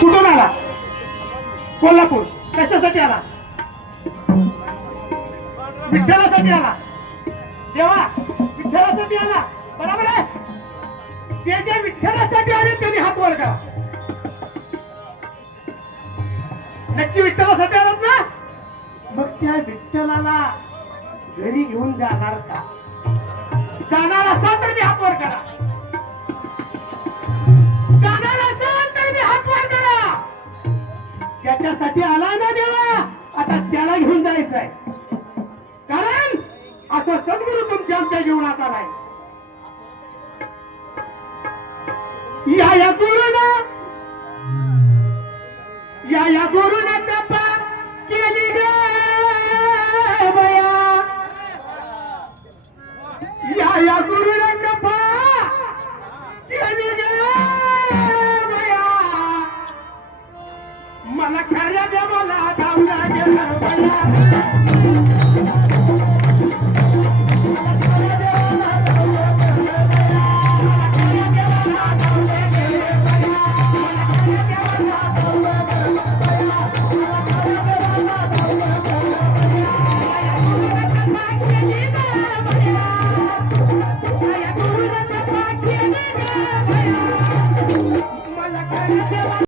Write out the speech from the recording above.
कुठून आला? कोल्हापूर. कशासाठी आला? विठ्ठलासाठी आला. देवा विठ्ठलासाठी आला, बरोबर आहे. जे जे विठ्ठलासाठी आले त्यांनी हात वर करा. नक्की विठ्ठलासाठी आलात ना? मग त्या विठ्ठलाला घरी घेऊन जाणार का? जाणार असाल तर मी हात वर करा. जाणार असाल तर मी हात वर करा. ज्याच्यासाठी आला ना देवा, आता त्याला घेऊन जायचंय. कारण असं सद्गुरू तुमच्या आमच्या जीवनात आलाय. या गुरुना या गुरुना कृपा केली ग बया. या गुरुना कृपा केली ग बया. मला खऱ्या देवाला धावला गेला बया.